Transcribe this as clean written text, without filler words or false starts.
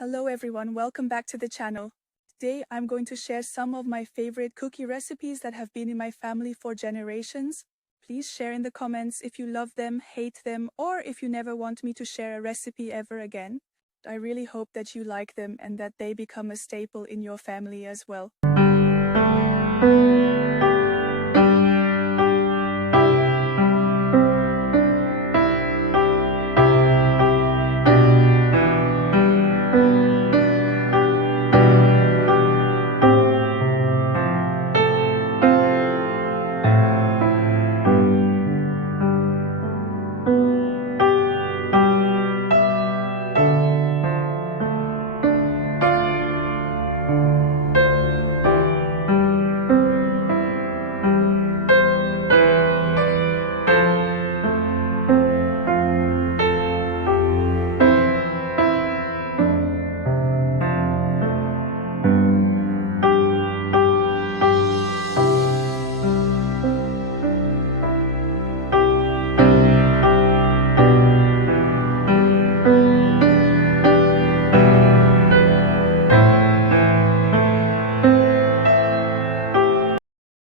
Hello everyone, welcome back to the channel. Today I'm going to share some of my favorite cookie recipes that have been in my family for generations. Please share in the comments if you love them, hate them, or if you never want me to share a recipe ever again. I really hope that you like them and that they become a staple in your family as well.